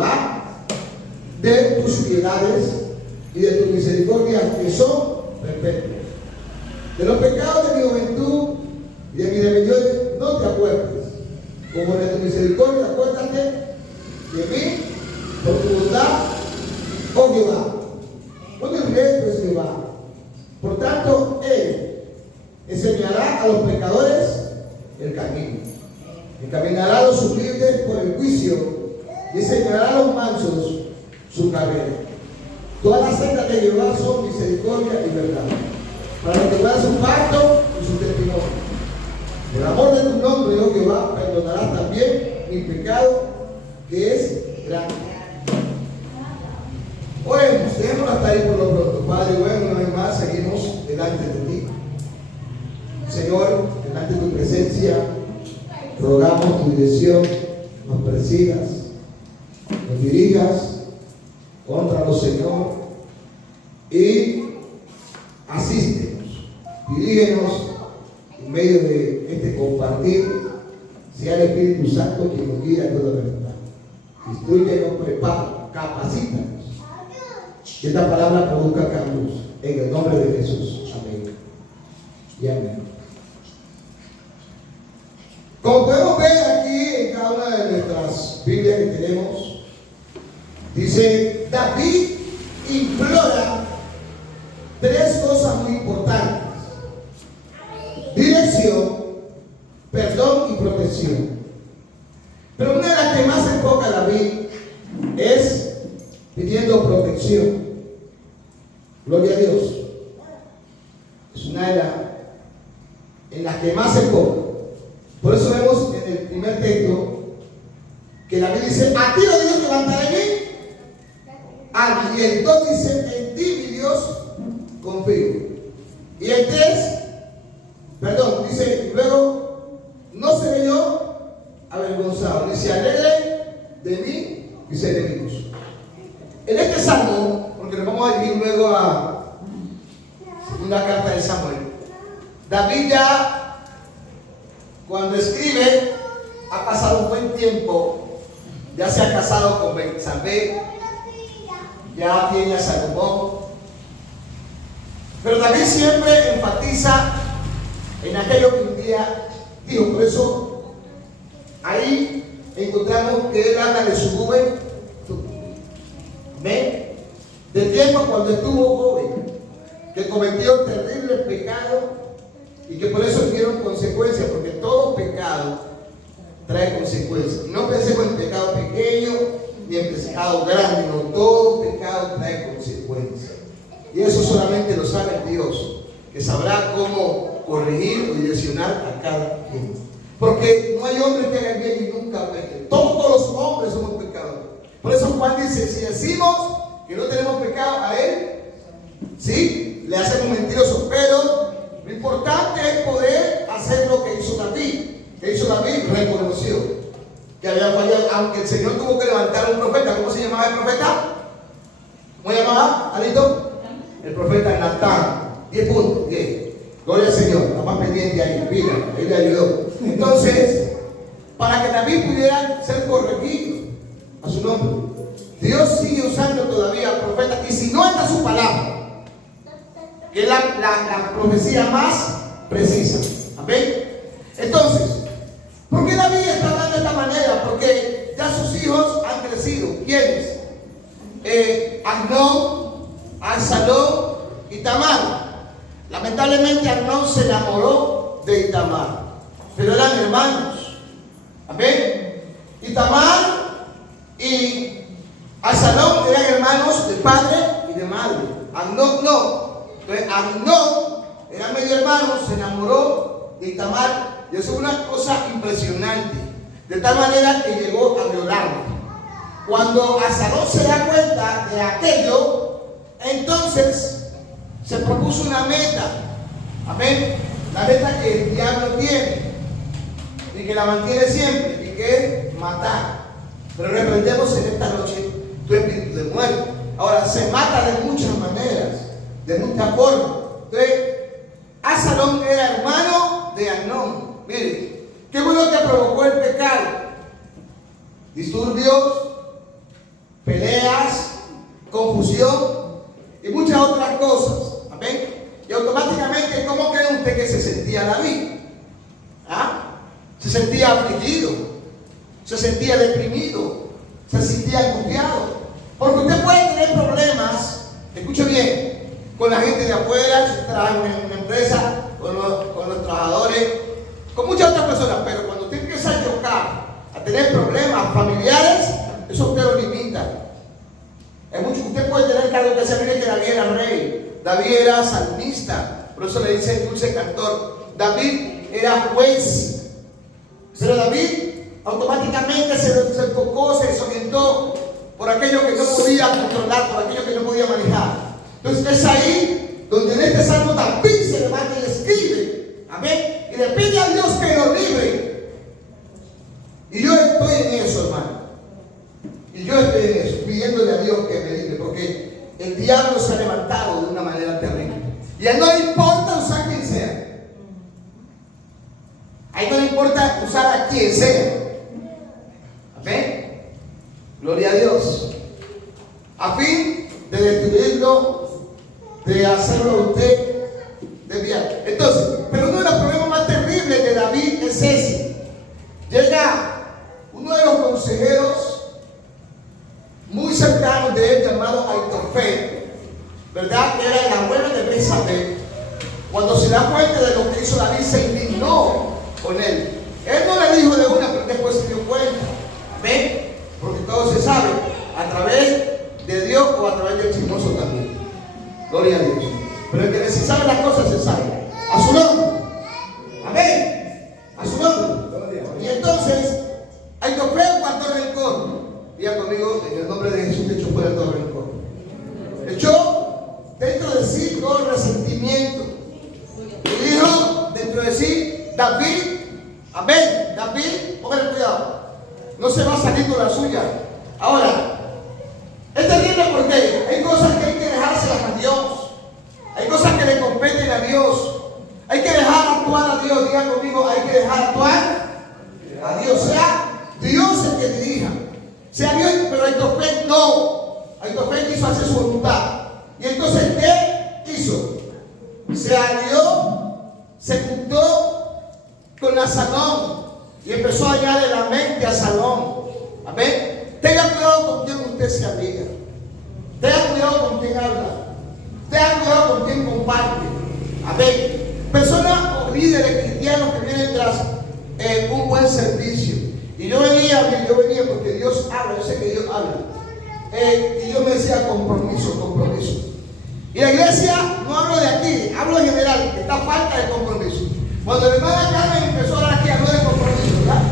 Jehová, de tus piedades y de tus misericordias que son perpetuas. De los pecados de mi juventud y de mis rebeliones no te acuerdes. Como de tu misericordia, acuérdate de mí por tu bondad, oh Jehová. Porque el rey es Jehová. Por tanto, Él enseñará a los pecadores el camino. Encaminará a los humildes por el juicio y enseñará a los mansos su carrera. Todas las sendas de Jehová son misericordia y verdad, para que guarde su pacto y su testimonio. Por amor de tu nombre, oh Jehová, perdonarás también mi pecado, que es grande. Oremos, dejémoslo hasta ahí por lo pronto. Padre bueno, una vez más seguimos delante de ti. Señor, delante de tu presencia, rogamos tu dirección, nos presidas, nos dirijas, honranos, Señor, y asístenos, dirígenos en medio de este compartir, sea el Espíritu Santo quien nos guía a toda verdad. Instruyenos, prepara, capacítanos. Que esta palabra produzca cambios en el nombre de Jesús. Amén. Y amén. Como podemos ver aquí en cada una de nuestras Biblias que tenemos, dice, David implora tres cosas muy importantes: dirección, perdón y protección. Pero una de las que más se enfoca David es pidiendo protección. Gloria a Dios. Es una de las en las que más se enfoca. Por eso vemos en el primer texto que David dice: a ti, oh Dios, levantaré mi alma. Y el 2 dice: en ti, mi Dios, confío. Y el 3, perdón, dice luego: no seré yo avergonzado, ni se alegre de mí mis enemigos. En este salmo, porque nos vamos a dirigir luego a una carta de Samuel, David ya, cuando escribe, ha pasado un buen tiempo, ya se ha casado con Betsabé, ya tiene a Salomón, pero David siempre enfatiza en aquello que un día dijo. Por eso ahí encontramos que él habla de su juventud. ¿Ven? Del tiempo cuando estuvo joven, que cometió terrible pecado y que por eso tuvieron consecuencias, porque todo pecado trae consecuencias. Y no pensemos en pecado pequeño ni en pecado grande, no, todo pecado trae consecuencias. Y eso solamente lo sabe Dios, que sabrá cómo corregir o direccionar a cada quien. Porque no hay hombre que haga el bien y nunca peque. Todos los hombres somos pecadores. Por eso Juan dice: si decimos que no tenemos pecado, a él, sí, le hacemos mentirosos. Pero lo importante es poder hacer lo que hizo David. Que hizo David, reconoció que había fallado, aunque el Señor tuvo que levantar un profeta. ¿Cómo se llamaba el profeta? ¿Cómo se llamaba, Alito? El profeta Natán. 10 puntos, 10. Gloria al Señor, está más pendiente ahí, mira, él le ayudó. Entonces, para que David pudiera ser corregido a su nombre, Dios sigue usando todavía al profeta, y si no está su palabra, que es la profecía más precisa. Amén. Entonces, ¿por qué David está hablando de esta manera? Porque ya sus hijos han crecido. ¿Quiénes? Amnón, Absalón y Tamar. Lamentablemente Amnón se enamoró de Tamar, pero eran hermanos. Amén. Y Tamar y Absalón eran hermanos de padre y de madre. Amnón no. Entonces Amnón era medio hermano, se enamoró de Tamar, y eso es una cosa impresionante, de tal manera que llegó a violarla. Cuando Absalón se da cuenta de aquello, entonces se propuso una meta. Amén. La meta que el diablo tiene y que la mantiene siempre, y que es matar. Pero reprendemos en esta noche tu espíritu de muerte. Ahora, se mata de muchas maneras, de muchas formas. Entonces, Absalón era hermano de Amnón. Mire, ¿qué fue lo que provocó el pecado? Disturbios, confusión y muchas otras cosas. Amén. Y automáticamente, ¿cómo cree usted que se sentía David? ¿Ah? Se sentía afligido, se sentía deprimido, se sentía angustiado. Porque usted puede tener problemas, escuche bien, con la gente de afuera, si trabaja en una empresa, con los trabajadores, con muchas otras personas, pero cuando usted empieza a chocar, a tener problemas familiares, eso usted lo limita. Usted puede tener cargo que se mire que David era rey, David era salmista, por eso le dice el dulce cantor, David era juez, pero David automáticamente se enfocó, se desorientó por aquello que no podía controlar, por aquello que no podía manejar. Entonces es ahí donde en este salmo David se levanta y escribe, amén, y le pide a Dios que lo libre. Y yo estoy en eso, hermano. Y yo estoy en eso, pidiéndole a Dios que me libre, porque el diablo se ha levantado de una manera terrible. Y a él no le importa usar quien sea. A él no le importa usar a quien sea. Amén. Gloria a Dios. A fin de destruirlo, de hacerlo a usted desviar. Entonces, pero uno de los problemas más terribles de David es ese. Llega uno de los consejeros muy cercanos de él, llamado Aitofel, ¿verdad? Que era el abuelo de Betsabé. Cuando se da cuenta de lo que hizo David, se indignó con él. Él no le dijo de una, pero después se dio cuenta. ¿Ven? Porque todo se sabe a través de Dios o a través del chismoso también. Gloria a Dios. Pero el que se sabe las cosas se sabe. A su nombre. Amén. A su nombre. Y entonces, Aitofel guardó rencor. Diga conmigo, en el nombre de Jesús, echó fuera todo rencor. Echó dentro de sí todo resentimiento. Y dijo dentro de sí, David, amén, David, póngale cuidado, no se va a salir con la suya. Ahora, es terrible porque hay cosas que hay que dejárselas a Dios. Hay cosas que le competen a Dios. Hay que dejar actuar a Dios. Diga conmigo, hay que dejar actuar a Dios. Sea Dios el que dirija. Sea Dios, pero Aitofel no. Aitofel quiso hacer su voluntad. Y entonces, ¿qué hizo? Se alió, se juntó con Absalom y empezó a hallarle la mente a Absalom. Amén. Tenga cuidado con quien usted se amiga. Tenga cuidado con quien habla. Tenga cuidado con quien comparte. Amén. Personas o líderes cristianos que vienen tras un buen servicio. Y yo venía porque Dios habla, yo sé que Dios habla. Y yo me decía compromiso. Y la iglesia, no hablo de aquí, hablo en general, que está falta de compromiso. Cuando la hermana Carmen empezó a hablar aquí, habló de compromiso, ¿verdad?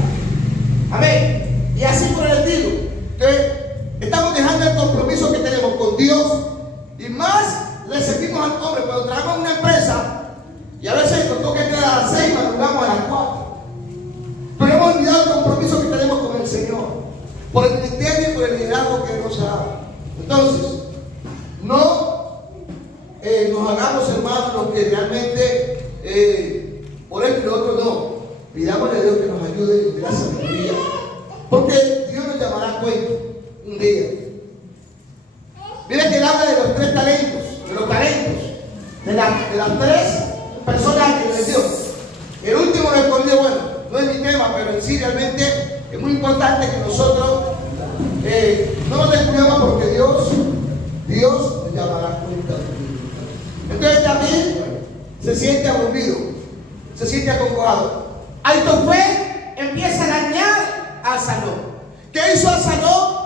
Amén. Y así por el estilo. Entonces, estamos dejando el compromiso que tenemos con Dios. Y más le servimos al hombre. Cuando trabajamos en una empresa, y a veces nos toca entrar a las 6, madrugamos a las 4. Pero hemos olvidado el compromiso que tenemos con el Señor, por el ministerio y por el liderazgo que nos ha dado. Entonces, no nos hagamos, hermanos, los que realmente por esto y lo otro no. Pidámosle a Dios que nos ayude en la sabiduría, porque Dios nos llamará a cuenta un día. Miren que él habla de los 3 talentos, de los talentos, de las 3 personas que le dio. El último respondió, bueno, no es mi tema, pero en sí realmente es muy importante que nosotros no nos descuidemos, porque Dios nos llamará a cuenta. Entonces David se siente aburrido, se siente acongojado. Aitofel empieza a dañar a Absalom. ¿Qué hizo Absalom?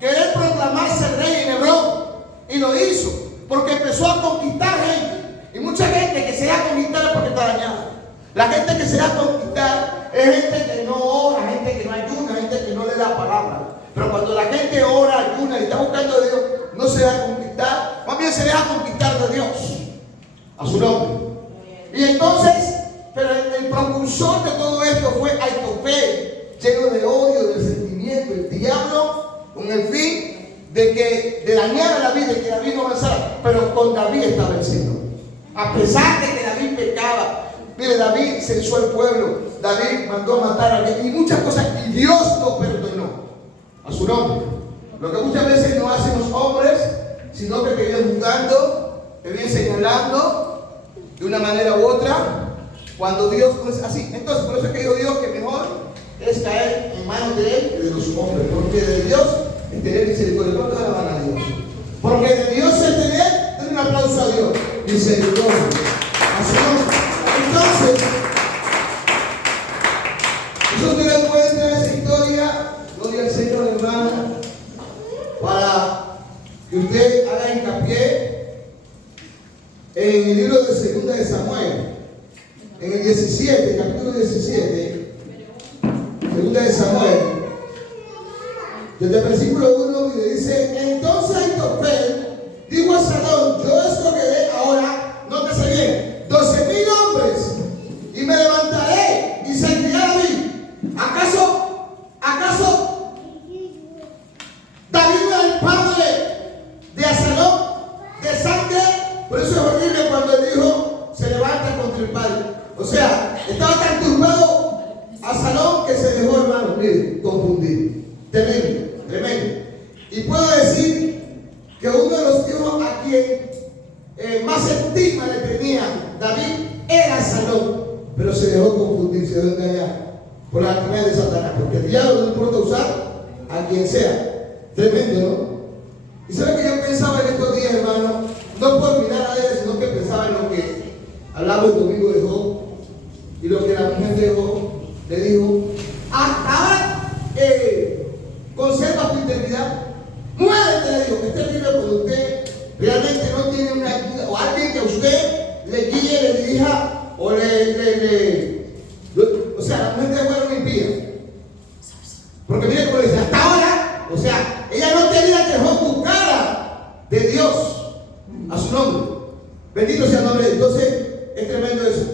Querer proclamarse rey en Hebrón. Y lo hizo porque empezó a conquistar gente. Y mucha gente que se deja conquistar es porque está dañada. La gente que se deja conquistar es gente que no ora, gente que no ayuna, gente que no le da palabra. Pero cuando la gente ora, ayuna y está buscando a Dios, no se deja conquistar, más bien se deja conquistar de Dios, a su nombre. Y entonces, pero el propulsor de todo esto fue Aitofel, lleno de odio, de resentimiento, el diablo, con el fin de dañar a David, de que David no avanzara. Pero con David estaba el Señor. A pesar de que David pecaba, mire, David censó al pueblo, David mandó a matar a alguien y muchas cosas, y Dios lo perdonó, a su nombre. Lo que muchas veces no hacen los hombres, sino que te viene juzgando, te viene señalando de una manera u otra, cuando Dios no es así. Entonces, por eso es que digo Dios que mejor es caer en manos de Él que de los hombres, porque de Dios es tener misericordia. ¿Cuántos alaban a Dios? Porque de Dios es tener, den un aplauso a Dios, misericordia. Entonces, eso ustedes pueden tener esa historia, gloria al Señor, hermana, para que usted haga hincapié en el libro de Segunda de Samuel, en el 17, capítulo 17, Segunda de Samuel, desde el versículo 1, y le dice: entonces Ahitofel dijo a Salomón: yo escogeré ahora, nótese bien, 12,000 hombres, y me levantaré y seguiré a David. ¿Acaso David no era el padre de Absalón, de sangre? Por eso es horrible cuando el hijo se levanta contra el padre. O sea, estaba tan turbado Absalón que se dejó, hermano, mire, confundir. Tremendo, tremendo. Y puedo decir que uno de los hijos a quien más estima le tenía David era Absalón, pero se dejó confundir, se dejó engañar por la artimaña de Satanás, porque el diablo no importa usar a quien sea. Tremendo, ¿no? Y sabe que yo pensaba en estos días, hermano, no por mirar a él, sino que pensaba en lo que hablamos el domingo de Job y lo que la mujer de Job le dijo: hasta ahora conserva tu integridad, muérete, le dijo. Este libro, cuando usted realmente no tiene una ayuda o alguien que a usted le guíe, le dirija o o sea, la mujer de Job era una impía, porque mire cómo le dice: hasta ahora, o sea, ella no quería que Job buscara de Dios a su nombre. Bendito sea el nombre de Dios. Entonces, es tremendo eso.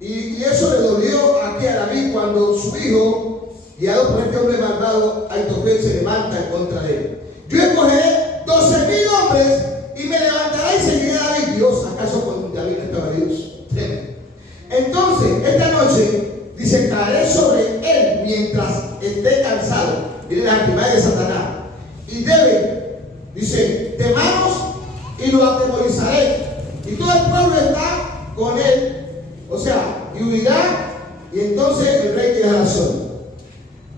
Y eso le dolió aquí a David cuando su hijo, guiado por este hombre malvado, Ahitofel, se levanta en contra de él. Yo escogeré 12,000 hombres y me levantaré y seguiré a David. Dios, ¿acaso con David no estaba Dios? Tremendo. Entonces, esta noche, dice: caeré sobre él mientras esté cansado. Miren la artimaña de Satanás. Y debe, dice, de manos, y lo atemorizaré. Y todo el pueblo está con él. O sea, y huirá, y entonces el rey tiene razón.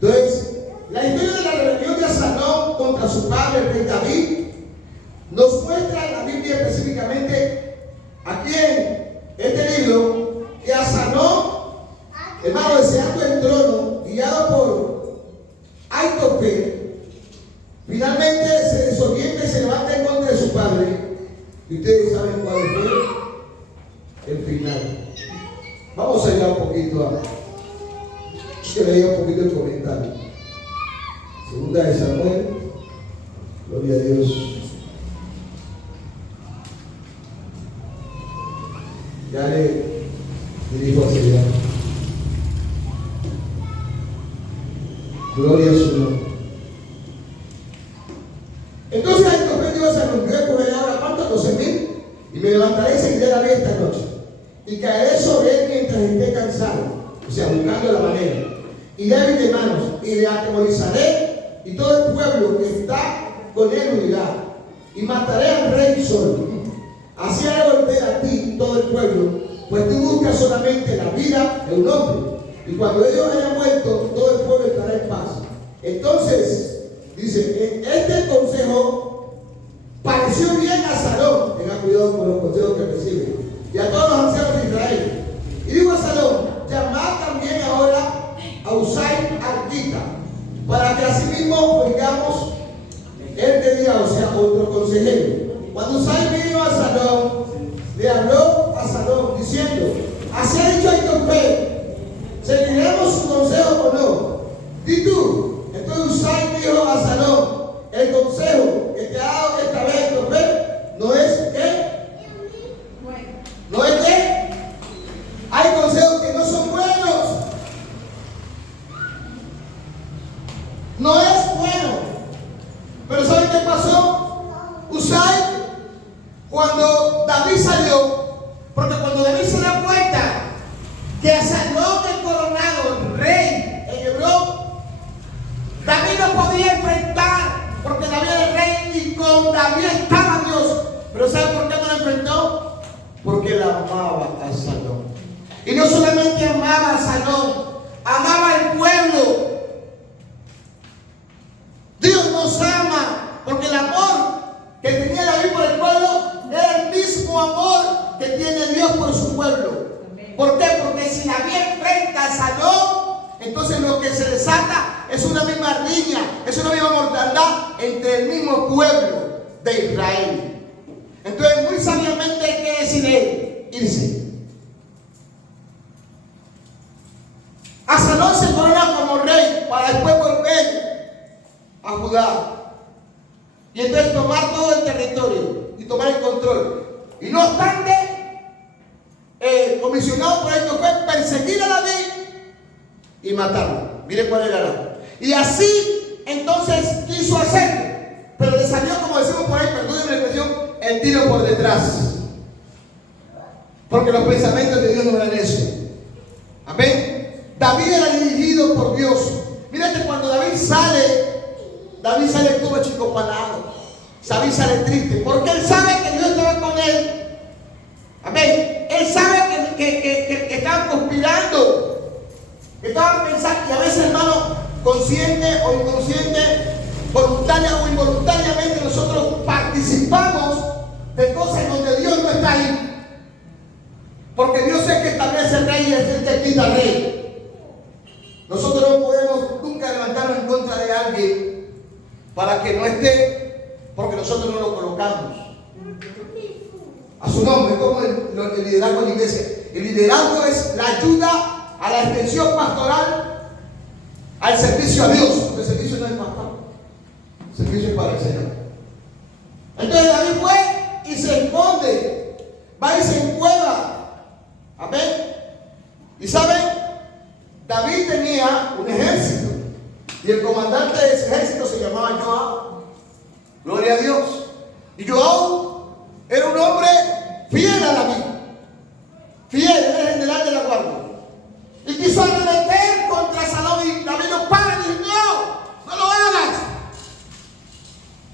Entonces, la historia de la rebelión de Absalón contra su padre, el rey David, nos muestra en la Biblia específicamente aquí en este libro que Absalón, hermano, deseando el trono, guiado por Ahitofel, finalmente se desorienta y se levanta en contra de su padre. Y ustedes saben cuál fue el final. Vamos a ir un poquito que leía un poquito el comentario. Segunda de Samuel, gloria a Dios. Ya le dirijo hacia allá. Gloria a su nombre. Entonces Ahitofel dijo a Salomón: yo escogeré ahora, ¿cuántos? 12,000, y me levantaré y seguiré a David esta noche, y caeré sobre él mientras esté cansado, o sea, buscando la manera, y débil de manos, y le atemorizaré, y todo el pueblo que está con él huirá, y mataré al rey solo. Así haré volver a ti todo el pueblo, pues tú buscas solamente la vida de un hombre, y cuando ellos hayan muerto, todo el pueblo estará en paz. Entonces, dice, este consejo pareció bien a Absalón. Tenga cuidado con los consejos que recibe, y a todos los ancianos de Israel. Y dijo a Absalón: llamad también ahora a Usai arquita, para que asimismo oigamos el que diga, o sea, otro consejero. Cuando Usai vino a Absalón, le habló a Absalón diciendo: así ha dicho Ahitofel, ¿seguiremos su consejo o no? Di tú. Entonces Usai dijo a Absalón: el consejo que te ha dado esta vez Ahitofel no es que, no es que, hay consejos que no son buenos. No es bueno. Pero ¿saben qué pasó? Usai, cuando David salió, porque cuando David se da cuenta que Absalón el coronado, rey en Hebrón, David no podía enfrentar, porque David era el amaba a Salón. Y no solamente amaba a Salón, amaba al pueblo. Dios nos ama porque el amor que tenía David por el pueblo era el mismo amor que tiene Dios por su pueblo. ¿Por qué? Porque si David enfrenta a Salón, entonces lo que se desata es una misma riña, es una misma mortandad entre el mismo pueblo de Israel. Entonces muy sabiamente, ¿qué decide? Irse. Absalón se corona como rey para después volver a Judá. Y entonces tomar todo el territorio y tomar el control. Y no obstante, comisionado por esto fue perseguir a David y matarlo. Mire cuál era la. Y así entonces quiso hacerlo. Pero le salió, como decimos por ahí, perdónenme la expresión, el tiro por detrás. Porque los pensamientos de Dios no eran eso. Amén. David era dirigido por Dios. Mírate, cuando David sale todo achicopalado. David sale triste. Porque él sabe que Dios estaba con él. Amén. Él sabe que estaban conspirando. Que estaban pensando. Y a veces, hermano, consciente o inconsciente, voluntaria o involuntariamente, nosotros participamos de cosas donde Dios no está ahí. Porque Dios es el que establece el rey y es el que quita el rey. Nosotros no podemos nunca levantarnos en contra de alguien para que no esté, porque nosotros no lo colocamos a su nombre, como el liderazgo de la iglesia. El liderazgo es la ayuda a la extensión pastoral, al servicio a Dios, porque el servicio no es pastor, el servicio es para el Señor. Entonces David fue y se esconde, va y se encueva. Amén. Y saben, David tenía un ejército y el comandante de ese ejército se llamaba Joab. Gloria a Dios. Y Joab era un hombre fiel a David, fiel, era el general de la guardia, y quiso arremeter contra Salón, y David lo para y dice: no lo hagas.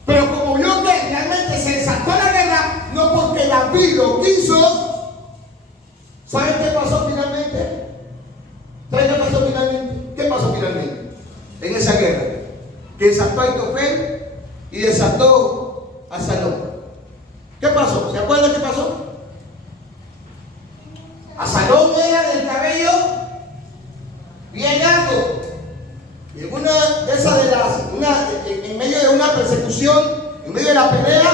Pero como vio que realmente se desató la guerra, no porque David lo quiso, ¿saben qué pasó finalmente? ¿Saben qué pasó finalmente? ¿Qué pasó finalmente en esa guerra? Que desató a Aitofel y desató a Salón. ¿Qué pasó? ¿Se acuerdan qué pasó? Absalón era del cabello bien largo. Y en una de esas en medio de una persecución, en medio de la pelea,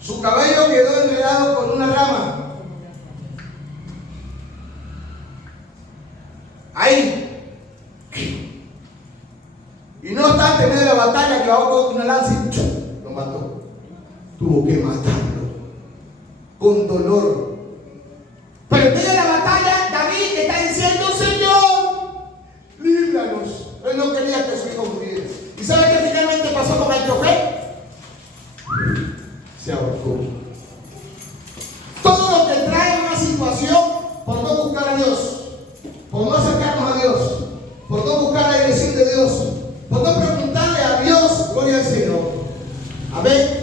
su cabello quedó enredado con una rama. Ahí. Y no obstante, en medio de la batalla, clavó con una lanza y lo mató. Tuvo que matarlo con dolor. Pero en medio de la batalla, David está diciendo: Señor, líbranos. Él no quería que su hijo muriera. ¿Y sabe qué finalmente pasó con Aitofel? Se ahorcó. Todo lo que trae una situación por no buscar a Dios, por no acercarnos a Dios, por no buscar la dirección de Dios, por no preguntarle a Dios, gloria al Señor. Amén.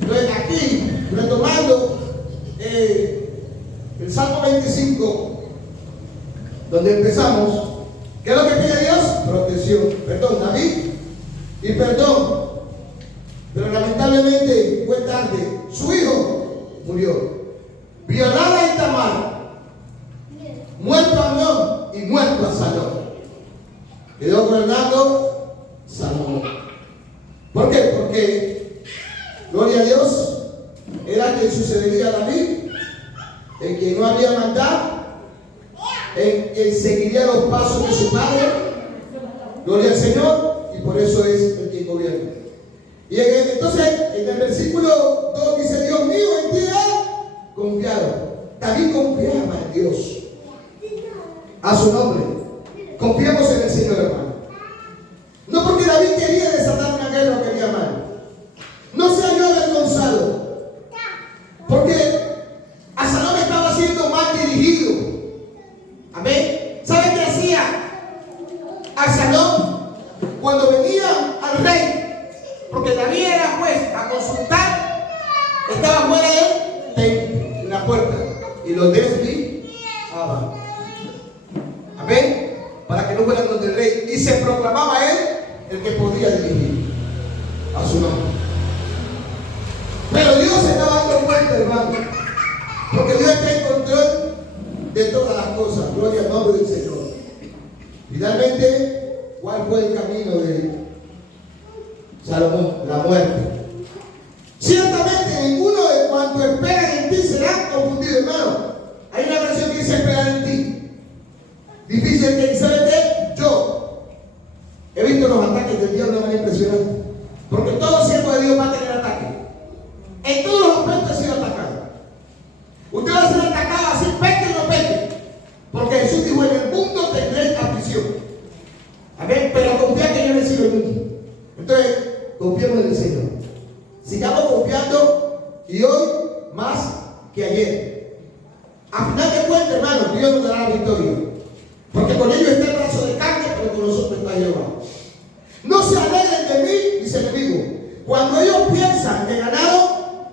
Entonces aquí, retomando el Salmo 25, donde empezamos, ¿qué es lo que pide Dios? Protección, perdón, David, y perdón. Pero lamentablemente fue tarde. Su hijo murió. Violada en Tamar, muerto Amnón y muerto Absalón. Quedó gobernando Salomón. ¿Por qué? Porque, gloria a Dios, era quien sucedería a David, el que no había mandado, el que seguiría los pasos de su padre. Gloria al Señor, y por eso es el que gobierna. Y entonces, en el versículo 2 dice: Dios mío, en ti he confiado. David confiaba en Dios, a su nombre. Confiamos en el Señor, hermano. No porque David quería desatar una guerra o quería mal. No se halló avergonzado, porque Absalón estaba siendo mal dirigido. Amén. ¿Sabe qué hacía Absalón cuando venía al rey? Porque David era juez a consultar, estaba fuera de él, en la puerta, y lo desviaban. Amén. Para que no fueran donde el rey. Y se proclamaba él el que podía dirigir a su nombre. Pero Dios se estaba dando cuenta, hermano. Porque Dios está en control de todas las cosas. Gloria al nombre del Señor. Finalmente, ¿cuál fue el camino de Salomón? La muerte. Ciertamente ninguno de cuantos esperan en ti serán confundidos, hermano. Hay una versión que dice esperar en ti. Difícil que ¿sabe qué? Yo he visto los ataques del diablo de una manera impresionante. Porque todo siervo de Dios va a tener ataque. En todos los aspectos ha sido atacado. Usted va a ser atacado así, peque o no peque. Porque Jesús dijo, en el mundo tendréis aflicción. Amén. Pero confía que yo he vencido el mundo. Entonces, confiemos en el Señor. Sigamos confiando y hoy más que ayer. A final de cuentas, hermano, Dios nos dará la victoria. Porque con ellos está el brazo de carne, pero con nosotros está Jehová. No se alegren de mí, mis enemigos. Cuando ellos piensan que ganaron,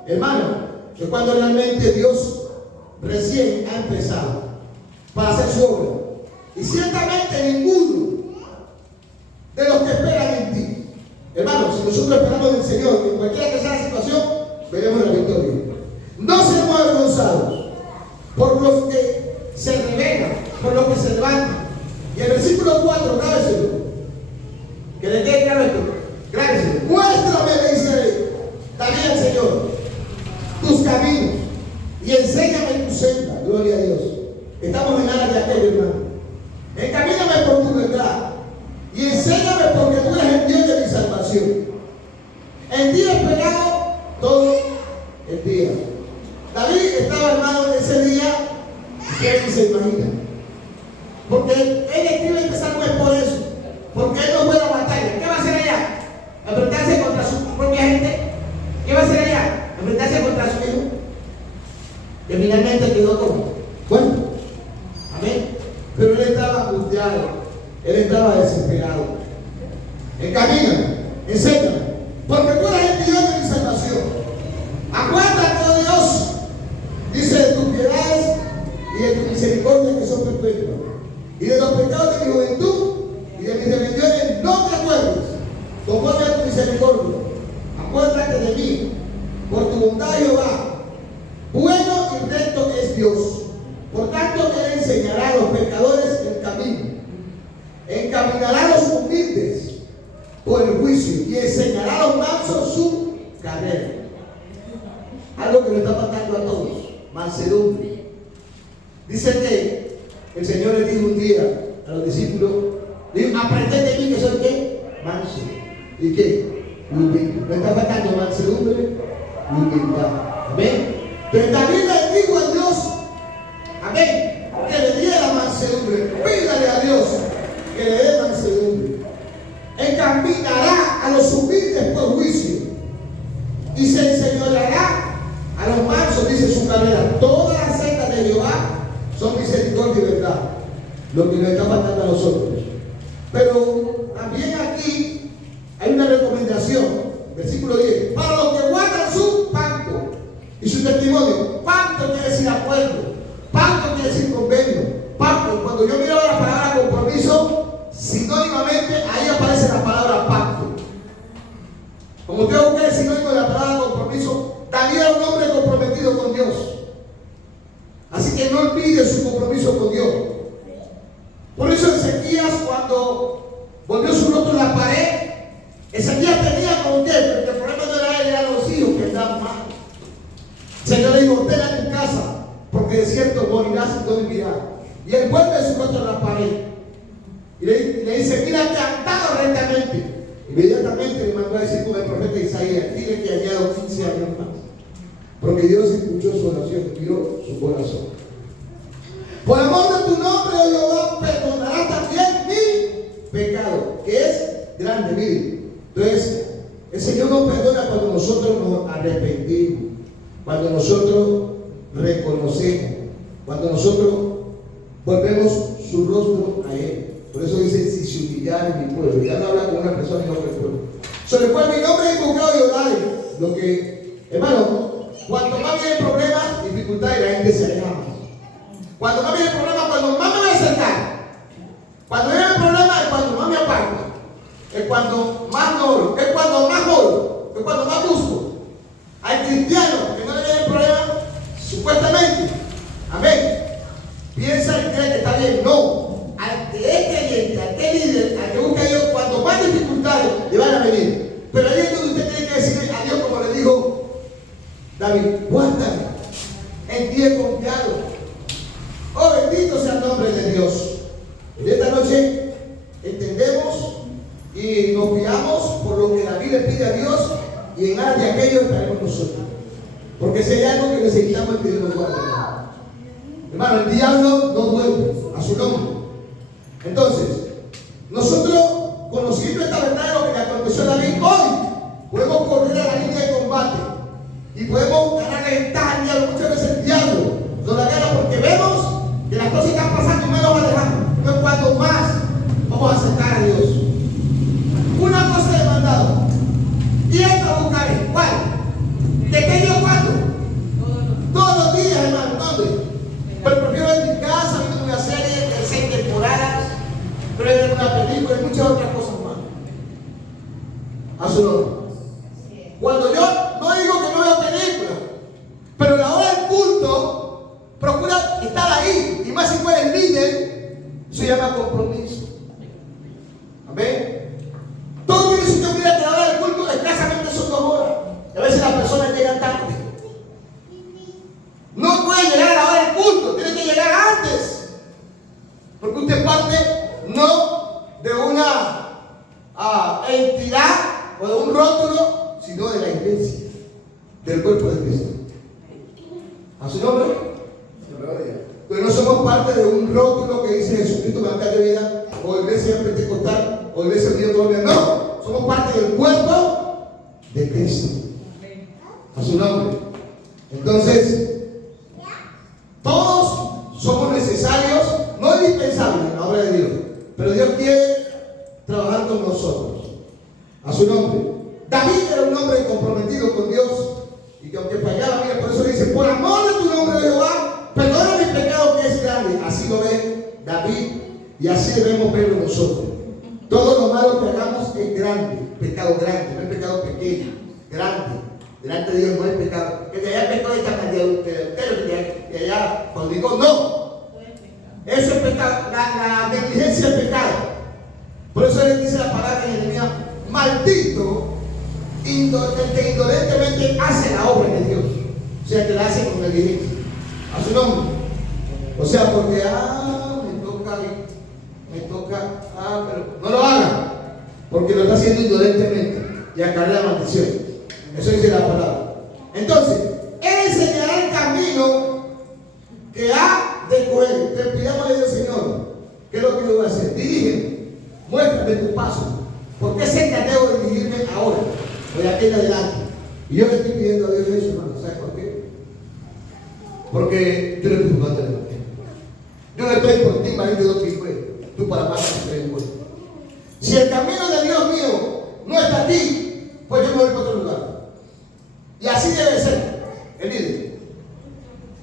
hermano, que cuando realmente Dios recién ha empezado para hacer su obra. Y ciertamente ninguno de los que esperan en ti. Hermano, si nosotros esperamos en el Señor, en cualquiera que sea la situación, veremos la victoria. No seamos avergonzados por los que se rebelan, por los que se levantan. Y el versículo 4, grábeselo. Que le quede claro esto. Grábeselo. Muéstrame, le dice David al Señor, tus caminos y enséñame tu senda. Gloria a Dios. Estamos en aras de aquello, hermano. Encamíname por tu verdad. Y enséñame porque tú eres el Dios de mi salvación. El día esperado todo el día. David estaba, hermano, ese día que ni se imagina. Porque él escribe este salmo es por eso. Porque él no fue a la batalla. ¿Qué va a hacer allá? ¿Enfrentarse contra su propia gente? ¿Qué va a hacer allá? ¿Enfrentarse contra su hijo? Que finalmente quedó como bueno. Amén. Pero él estaba angustiado. Él estaba desesperado. Encamíname, enséñame, porque tú eres el Dios de mi salvación. Acuérdate, oh Dios, dice, de tus piedades y de tu misericordia que son perpetuas, y de los pecados de mi juventud y de mis rebeliones no te acuerdes, conforme a tu misericordia. Acuérdate de mí, por tu bondad, Jehová. Bueno y recto es Dios. Por tanto, Él enseñará a los pecadores el camino. Encaminará a los humildes por el juicio y enseñará a los mansos su carrera. Algo que le está faltando a todos: mansedumbre. Dice que el Señor le dijo un día a los discípulos: aprended de mí que soy ¿qué? Manso. ¿Y qué? Humilde. Le está faltando mansedumbre y humildad. Amén. Pero David le dijo a Dios, amén, que le diera mansedumbre. Pídale a Dios que le dé mansedumbre. Encaminará a los humildes por juicio y se enseñoreará a los mansos, dice su carrera. Todas las sendas de Jehová son misericordia y verdad. Lo que nos está faltando a nosotros. Pero también aquí hay una recomendación, versículo 10, para los que guardan su pacto y su testimonio. Pacto quiere decir acuerdo, pacto quiere decir convenio, pacto. Cuando yo miro la palabra compromiso, sinónimamente ahí aparece la palabra pacto. Como usted busca el sinónimo de la palabra compromiso, David era un hombre comprometido con Dios. Así que no olvide su compromiso con Dios. Por eso Ezequías, cuando volvió su rostro en la pared, Ezequías tenía con qué, porque el problema no era él, eran los hijos que andaban mal. El Señor le dijo: ordena en tu casa, porque de cierto morirás y no vivirás. Y él vuelve su rostro en la pared y le dice: mira que ha andado rectamente. Inmediatamente le mandó a decir con el profeta Isaías: dile que añado 15 años más. Porque Dios escuchó su oración y miró su corazón. Por amor de tu nombre, oh Jehová, perdonará también mi pecado, que es grande. Mire, entonces el Señor nos perdona cuando nosotros nos arrepentimos, cuando nosotros reconocemos, cuando nosotros volvemos su rostro a Él. Por eso dice: si se humillara mi pueblo. Ya no habla con una persona y no con el pueblo. Sobre el cual mi nombre es invocado y orare. Lo que, hermano, cuanto más vienen problemas, dificultades, la gente se aleja más. David, guárdame, en ti he confiado. Oh, bendito sea el nombre de Dios. En esta noche entendemos y nos guiamos por lo que David le pide a Dios, y en aras de aquello estaremos nosotros. Porque si hay algo que necesitamos es que Dios nos guarde. Hermano, el diablo no duerme, a su nombre. Entonces, nosotros, conociendo esta verdad de lo que le aconteció a David, hoy podemos correr a la línea de combate y podemos ganar ventaja al diablo. Muchas veces el diablo nos la gana porque vemos que las cosas están pasando y más nos alejamos. Pero cuando más vamos a acercar a Dios. Una cosa he demandado, y esto buscaré. ¿Cuál? ¿De qué yo cuándo? Todos los días, hermano. ¿Dónde? Pero prefiero en mi casa, viendo una serie de 6 temporadas, pero en una película y muchas otras cosas más. A su nombre. Cuando yo no digo que no veo películas, pero a la hora del culto, procura estar ahí. Y más si fuera el líder, se llama compromiso. Amén. Todo tiene su tiempo. Mira que la hora del culto escasamente son 2 horas. Y a veces las personas llegan tarde. No puede llegar a la hora del culto, tiene que llegar antes. Porque usted parte no de una entidad o de un rótulo, sino de la iglesia, del cuerpo de Cristo. ¿A su nombre? Entonces no somos parte de un rótulo que dice Jesucristo Manantial de Vida, o iglesia pentecostal, o iglesia de Colombia. No, somos parte del cuerpo de Cristo. A su nombre. Entonces, todos somos necesarios, no indispensables en la obra de Dios, pero Dios quiere trabajar con nosotros. A su nombre. David era un hombre comprometido con Dios, y que aunque fallaba, mira, por eso dice: por amor de tu nombre, Jehová, perdona mi pecado que es grande. Así lo ve David, y así debemos verlo nosotros. Todo lo malo que hagamos es grande, pecado grande, no es pecado pequeño, grande. Delante de Dios no hay pecado. Que de allá pecado de tamadeo, de allá, cuando digo no, eso es pecado. La negligencia es pecado. Por eso le dice la palabra en Jeremías: maldito el que indolentemente hace la obra de Dios. O sea, que la hace con negligencia. A su nombre. O sea, porque me toca, pero no lo haga, porque lo está haciendo indolentemente y acarrea maldición. Eso dice la palabra. Entonces, Él enseñará el camino que ha de coger. Te pidámosle al Señor: ¿qué es lo que yo voy a hacer? Dirígeme, muéstrame tu paso. ¿Por qué senda debo dirigirme ahora o de aquí en adelante? Y yo le estoy pidiendo a Dios eso, hermano. ¿Sabes por qué? Porque yo le estoy jugando de ti. Yo no estoy por ti, marido de otro. Tú para más que estoy bueno. Si el camino de Dios mío no está aquí, pues yo me voy para otro lugar. Y así debe ser el líder.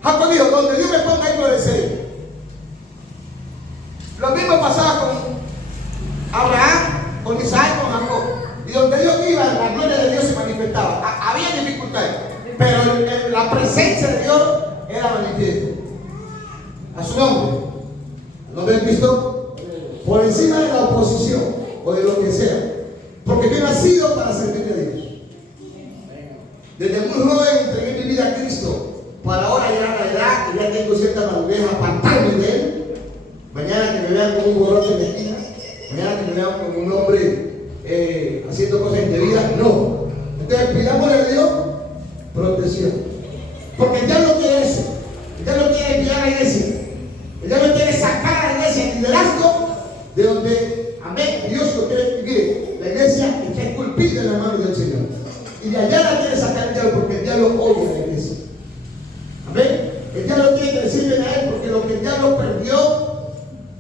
Jacob dijo: donde Dios me ponga, ahí floreceré. Lo mismo pasaba con Abraham, con Isaac, con Jacob. Y donde Dios iba, la gloria de Dios se manifestaba. Había dificultades, pero la presencia de Dios era manifiesta. A su nombre. ¿El nombre de Cristo? Por encima de la oposición o de lo que sea. Porque yo he nacido para servirle a Dios. Desde muy joven entregué mi vida a Cristo, para ahora llegar a la edad que ya tengo cierta madurez, apartarme de Él. Mañana que me vean como un borracho en la esquina, mañana que me vean como un hombre haciendo cosas indebidas, no. Entonces pidámosle a Dios protección. Porque el diablo quiere eso. El diablo quiere enviar a la iglesia. El diablo quiere sacar a la iglesia el liderazgo de donde, amén, Dios lo quiere. Mire, la iglesia está esculpida en la mano del Señor. Y de allá la quiere sacar el diablo, porque el diablo odia a la iglesia. Amén. El diablo quiere que le sirven a él, porque lo que el diablo perdió,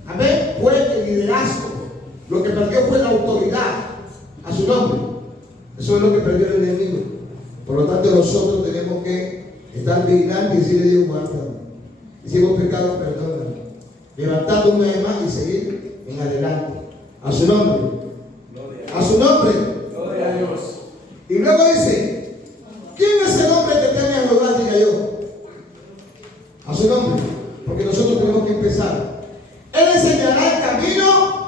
amén, fue el liderazgo. Lo que perdió fue la autoridad a su nombre. Eso es lo que perdió el enemigo. Por lo tanto, nosotros tenemos que estar vigilantes y decirle a Dios: guárdame. Y si hemos pecado, perdóname. Levantando una vez más y seguir en adelante. A su nombre. A su nombre. Gloria a Dios. Y luego dice: ¿quién es el hombre que teme a Jehová? Diga yo. A su nombre. Porque nosotros tenemos que empezar. Él enseñará el camino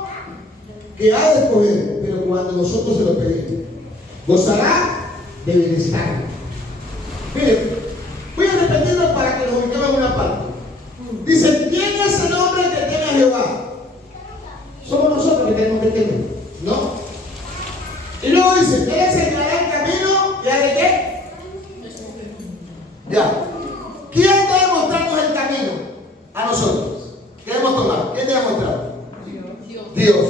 que ha de escoger, pero cuando nosotros se lo pedimos, gozará de bienestar. Mire, Dice, ¿quién es el hombre que teme a Jehová? Somos nosotros que tenemos que temer, ¿no? Y luego dice, Él enseñará el camino, ¿ya de qué? Ya. ¿Quién debe mostrarnos el camino? A nosotros. ¿Qué debemos tomar? ¿Quién debe mostrar? Dios.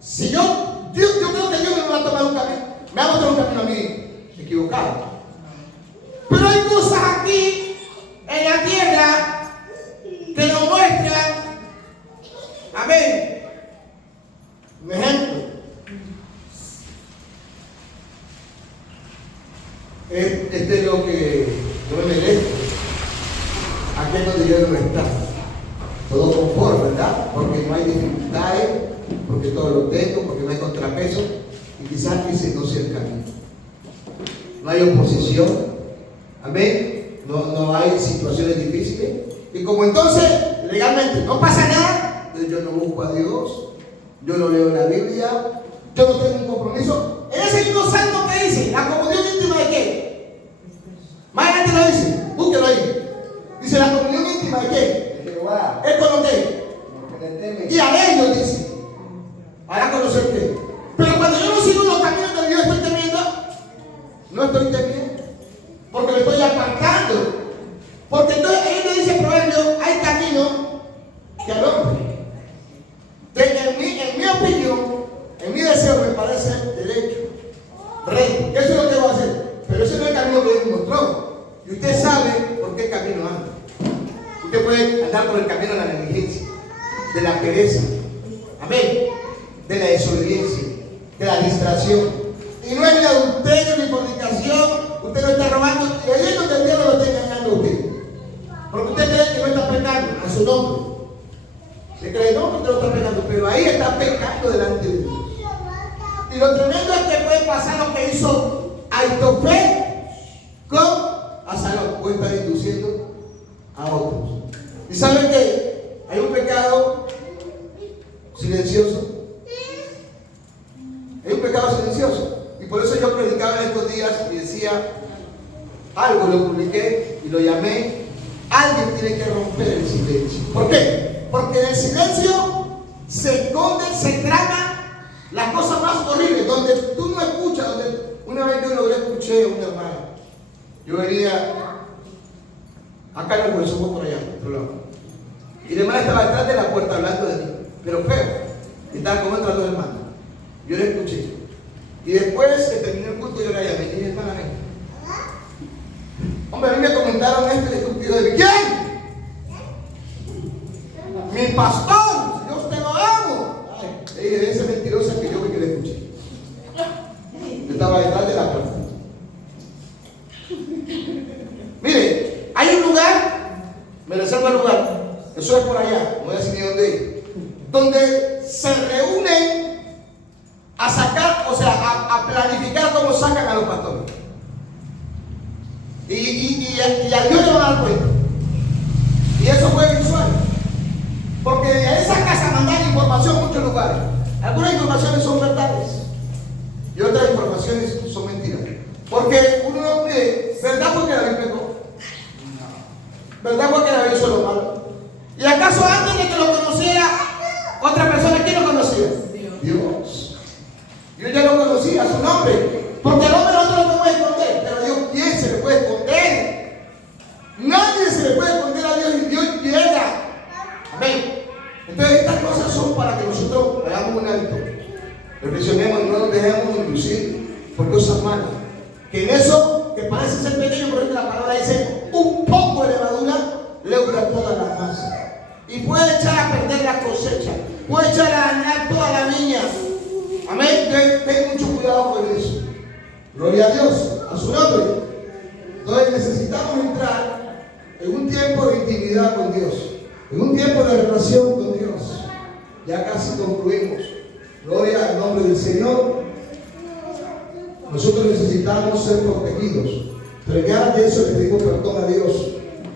Si yo creo que Dios me va a tomar un camino, me va a mostrar un camino a mí equivocado. Pero hay cosas aquí en la tierra que nos muestran, amén. Un ejemplo. Este es lo que yo me merezco. Aquí es donde yo no está. Todo confort, ¿verdad? Porque no hay dificultades, porque todo lo tengo, porque no hay contrapeso. Y quizás ese no sea el camino. No hay oposición. Amén. No hay situaciones difíciles. Y como entonces legalmente no pasa nada, entonces yo no busco a Dios, yo no leo la Biblia, yo no tengo un compromiso. En ese mismo salmo que dice, la comunión íntima de qué? Más adelante lo dice, búsquelo ahí. Dice la comunión íntima de qué? De Jehová. ¿Es con lo que? Y a ellos dice, hará conocer qué. Pero cuando yo no sigo los caminos de Dios, estoy temiendo. No estoy temiendo, porque me estoy apartando. Porque entonces ahí me dice Proverbio, hay camino que al hombre. En mi opinión, en mi deseo me parece derecho, recto. Eso es lo que voy a hacer. Pero ese no es el camino que Dios mostró. Y usted sabe por qué camino anda. Usted puede andar por el camino de la negligencia, de la pereza, amén, de la desobediencia, de la distracción. Y no es ni adulterio ni fornicación. Usted no está robando. Y ahí es donde el diablo lo está engañando a usted. Porque usted cree que no está pecando a su nombre. Se cree, no, que usted no está pecando, pero ahí está pecando delante de Dios. Y lo tremendo es que puede pasar lo que hizo Aitofel con Absalón. Puede estar induciendo a otros. ¿Y saben que hay un pecado silencioso? Hay un pecado silencioso. Y por eso yo predicaba en estos días y decía algo, lo publiqué y lo llamé: alguien tiene que romper el silencio. ¿Por qué? Porque en el silencio se esconden, se traman las cosas más horribles, donde tú no escuchas. Donde una vez yo logré escuché a una hermana. Yo venía acá en el hueso, por allá, por otro lado. Y la hermana estaba detrás de la puerta hablando de mí, pero feo. Estaba con otras dos hermanas. Yo la escuché. Y después que terminó el culto, yo la llamé y dije: hermana, ven. Hombre, a mí me comentaron esto y discutido de mí. ¿Quién? Mi pastor. Yo usted lo amo. Le dije: esa mentirosa que yo vi que le escuché. Yo estaba detrás de la puerta. Mire, hay un lugar, me reservo el lugar, eso es por allá, no voy a decir ni dónde es, donde se reúnen a sacar, o sea, a planificar cómo sacan a los pastores. Y a Dios le van a dar cuenta. Y eso fue visual. Porque de esa casa mandan información a muchos lugares. Algunas informaciones son verdades y otras informaciones son mentiras. Porque uno no cree, ¿verdad porque David pecó? ¿Verdad porque David hizo lo malo? ¿Y acaso antes de que lo conociera otra persona, quién lo conocía? Dios. Yo ya lo conocía, su nombre. Porque el hombre nosotros no podemos esconder, pero Dios, ¿quién se le puede esconder? Nadie se le puede esconder a Dios y Dios llega. Amén. Entonces estas cosas son para que nosotros hagamos un alto, reflexionemos y no nos dejemos inducir por cosas malas. Que en eso, que parece ser pequeño, por ejemplo la palabra dice, un poco de levadura leuda toda la masa. Y puede echar a perder la cosecha, puede echar a dañar toda la viña. Amén. Ten mucho cuidado con eso. Gloria a Dios, a su nombre. Entonces necesitamos entrar en un tiempo de intimidad con Dios, en un tiempo de relación con Dios. Ya casi concluimos. Gloria al nombre del Señor. Nosotros necesitamos ser protegidos. Pero ya de eso le pedimos perdón a Dios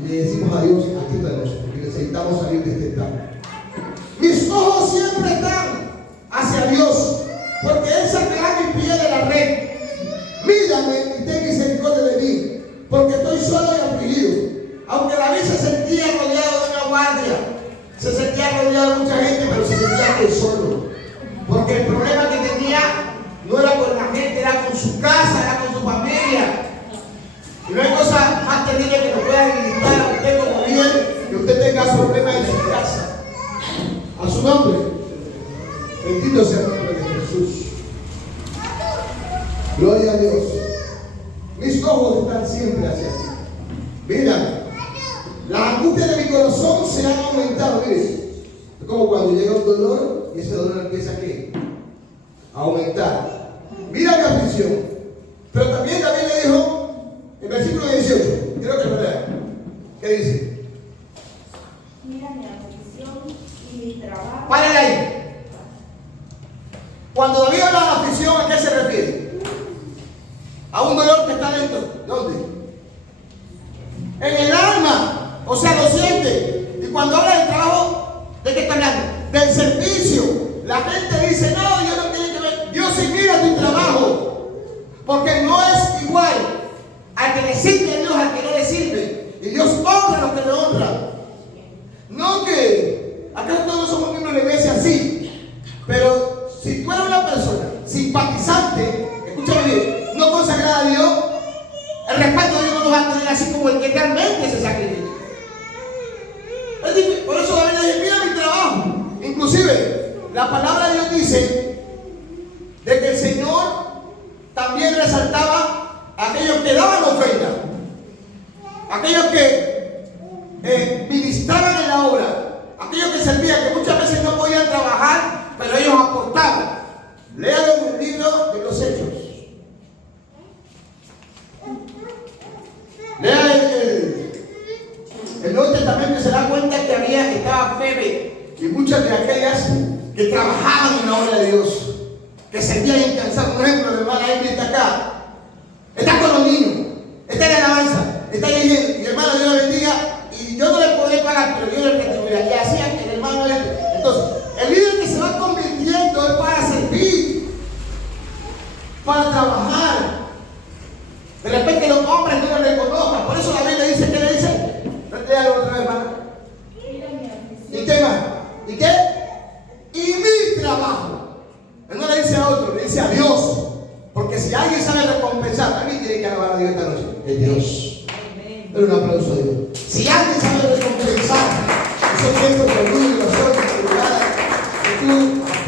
y le decimos a Dios: ayúdanos, porque necesitamos salir de este estado. Mis ojos siempre están hacia Dios, porque Él sacará mi pie de la red. Mírame y ten misericordia de mí, porque estoy solo y afligido. Aunque David se sentía rodeado de una guardia. Se sentía rodeado de mucha gente, pero se sentía que solo. Porque el problema que tenía no era con la gente, era con su casa, era con su familia. Y no hay cosa más terrible que nos pueda limitar a usted como líder, que usted tenga problemas en su casa. A su nombre. Bendito sea el nombre de Jesús. Gloria a Dios. Mis ojos están siempre hacia ti. Mira, las angustias de mi corazón se han aumentado. Mire, es como cuando llega un dolor y ese dolor empieza a aumentar. Mira mi aflicción. Pero también David le dijo, en versículo 18, quiero que lo lean. ¿Qué dice? Mira mi aflicción y mi trabajo. Párale ahí. Cuando David habla de aflicción, ¿a qué se refiere? A un dolor que está dentro. ¿Dónde? En el alma. O sea, lo siente. Y cuando habla del trabajo, ¿de qué está hablando? Del servicio. La gente dice, no, yo no tiene que ver. Dios sí mira tu trabajo. Porque no es igual al que le sirve a Dios, al que no le sirve. Y Dios honra a los que le honran. No que, acaso todos somos miembros de la iglesia, sí. Pero si tú eres una persona simpatizante, escúchame bien, no consagrada a Dios, el respeto de Dios no nos va a tener así como el que realmente se sacrifica. Por eso David le dice, mira mi trabajo. Inclusive, la palabra de Dios dice de que el Señor también resaltaba a aquellos que daban ofrenda, aquellos que ministraban en la obra, aquellos que servían, que muchas veces no podían trabajar, pero ellos aportaban. Léalo en el libro de los Hechos. Lea el Nuevo Testamento y se da cuenta que estaba Febe y muchas de aquellas que trabajaban en la obra de Dios, que servían incansables. Por ejemplo, la hermana Emily está acá, está con los niños, está en la alabanza, está diciendo, mi hermano, Dios la bendiga, y yo no le podré pagar, pero Dios le retribuirá. Y hacía que el hermano entre. Entonces, el líder que se va convirtiendo es para servir, para trabajar. De repente los hombres no le reconozcan. Por eso la Biblia dice, ¿qué le dice? Léalo otra vez, hermano. ¿Y qué más? ¿Y qué? Y mi trabajo. Él no le dice a otro, le dice a Dios. Porque si alguien sabe recompensar, alguien tiene que alabar a Dios esta noche. Es Dios. Dale un aplauso a Dios. Si alguien sabe recompensar esos tiempos de orgullo y oración, que tú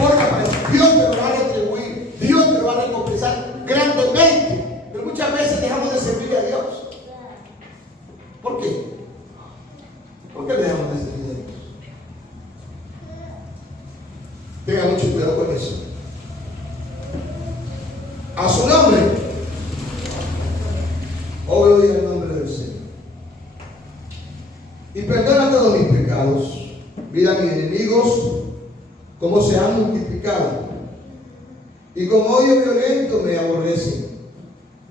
aportas para eso, Dios te lo va a retribuir. Dios te lo va a recompensar grandemente. Pero muchas veces dejamos de servir a Dios. ¿Por qué? ¿Por qué dejamos de servir a Dios? Tenga mucho cuidado con eso. A su nombre. Oh, gloria al nombre del Señor. Y perdona todos mis pecados. Mira mis enemigos cómo se han multiplicado. Y con odio violento me aborrecen.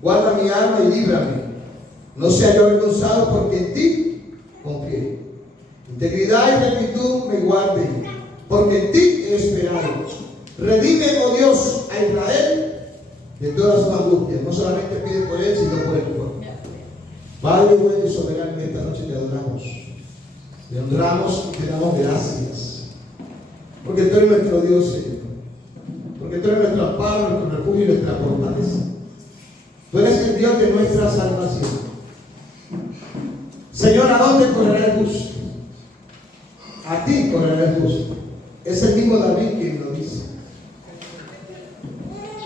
Guarda mi alma y líbrame. No sea yo avergonzado porque en ti confié. Integridad y rectitud me guarden, porque en ti he esperado. Redime, oh Dios, a Israel de todas sus angustias. No solamente pide por él, sino por el pueblo. Padre bueno y soberano, esta noche te adoramos. Te honramos y te damos gracias. Porque tú eres nuestro Dios, Señor. Porque tú eres nuestro amparo, nuestro refugio y nuestra fortaleza. Tú eres el Dios de nuestra salvación. Señor, ¿a dónde correrá el justo? A ti correrá el justo. Es el mismo David quien lo dice.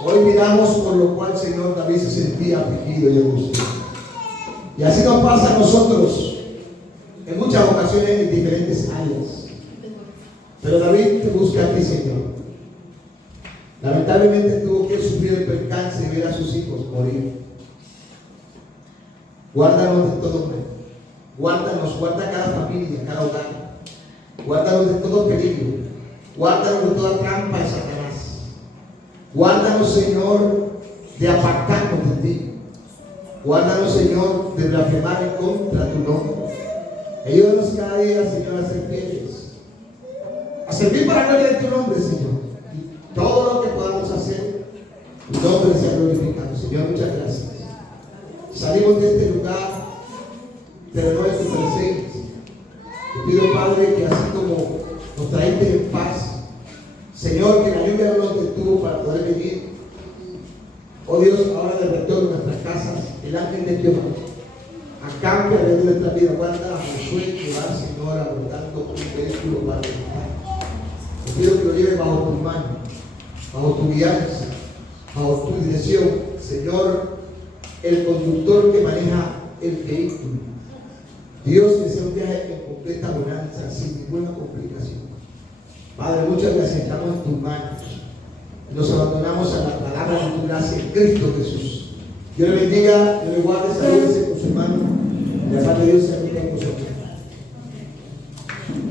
Hoy miramos por lo cual, Señor, David se sentía afligido y angustiado. Y así nos pasa a nosotros en muchas ocasiones en diferentes áreas. Pero David te busca a ti, Señor. Lamentablemente tuvo que sufrir el percance y ver a sus hijos morir. Guárdanos de todo mal. Guárdanos, guarda cada familia, cada hogar. Guárdanos de todo peligro. Guárdanos de toda trampa de Satanás. Guárdanos, Señor, de apartarnos de ti. Guárdanos, Señor, de blasfemar en contra de tu nombre. Ayúdanos cada día, Señor, a ser fieles. A servir para la gloria de tu nombre, Señor. Y todo lo que podamos hacer, tu nombre sea glorificado. Señor, muchas gracias. Salimos de este lugar, te doy tu presencia. Te pido, Padre, el ángel de Jehová acampe alrededor de nuestra vida. Guarda a Josué que va, Señor, abordando un vehículo para el Te pido que lo lleve bajo tu mano, bajo tu guianza, bajo tu dirección. Señor, el conductor que maneja el vehículo, Dios, que sea un viaje en completa bonanza, sin ninguna complicación. Padre, muchas gracias, estamos en tus manos. Nos abandonamos a la palabra de tu gracia en Cristo Jesús. Dios le bendiga, Dios le guarde, salúdese con su mano. La paz de Dios sea